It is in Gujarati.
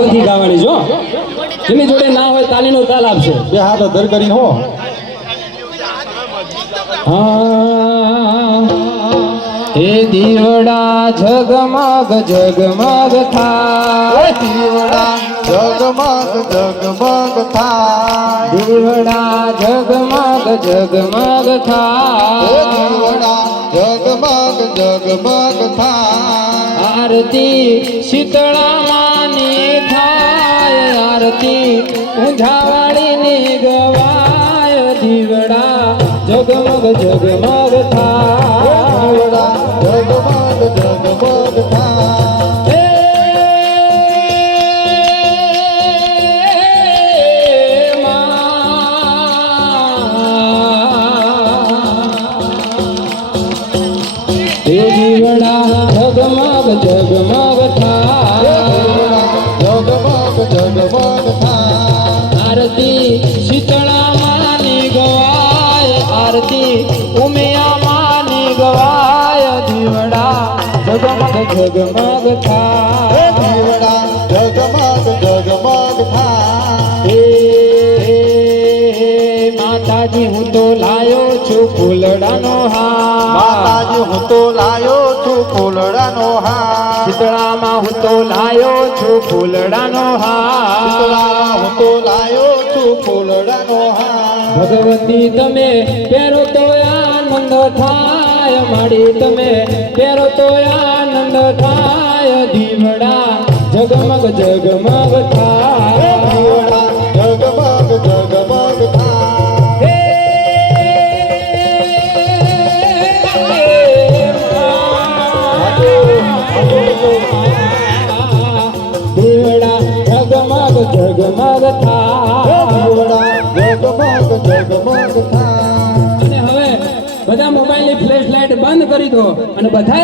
ભાવથી ગાવાની જો જેની જોડે ના હોય તાલીનો તાલ આપશે બે હાથ ધર કરીને હો હે દીવડા ઝગમગ ઝગમગ થાય દીવડા જગમગ જગમગ થાય દીવડા ઝગમગ ઝગમગ થાય દીવડા જગમગ જગમગ થાય આરતી શીતળા માની થાય આરતી ઊંઝાવાળીની ગવાય દીવડા જગમગ જગમગ થાય દીવડા જગમગ જગમગ થાય દીવડા જગમગ જગમગ થાય જગમગ જગમગ થાય આરતી શીતળા માની ગવાય આરતી ઉમિયા માની ગવાય દીવડા જગમગ જગમગ થાય દીવડા જગમગ જગમગ થાય હે માતાજી હું તો લાયો છું ફૂલડાનો હાર માતાજી હું તો લાયો છું ફૂલડાનો હાર શીતળામાં હું તો લાયો છું ફૂલડાનો હાર શીતળામાં હું તો લાયો છું ફૂલડાનો હાર ભગવતી તમે પહેરો તો આનંદ થાય માડી તમે પહેરો તો આનંદ થાય દીવડા જગમગ જગમગ થાય દીવડા જગમગ જગમગ થાય દીવડા જગમગ જગમગ થાય દીવડા જગમગ જગમગ થાય અને હવે બધા મોબાઈલની ફ્લેશ લાઇટ બંધ કરી દો અને બધાએ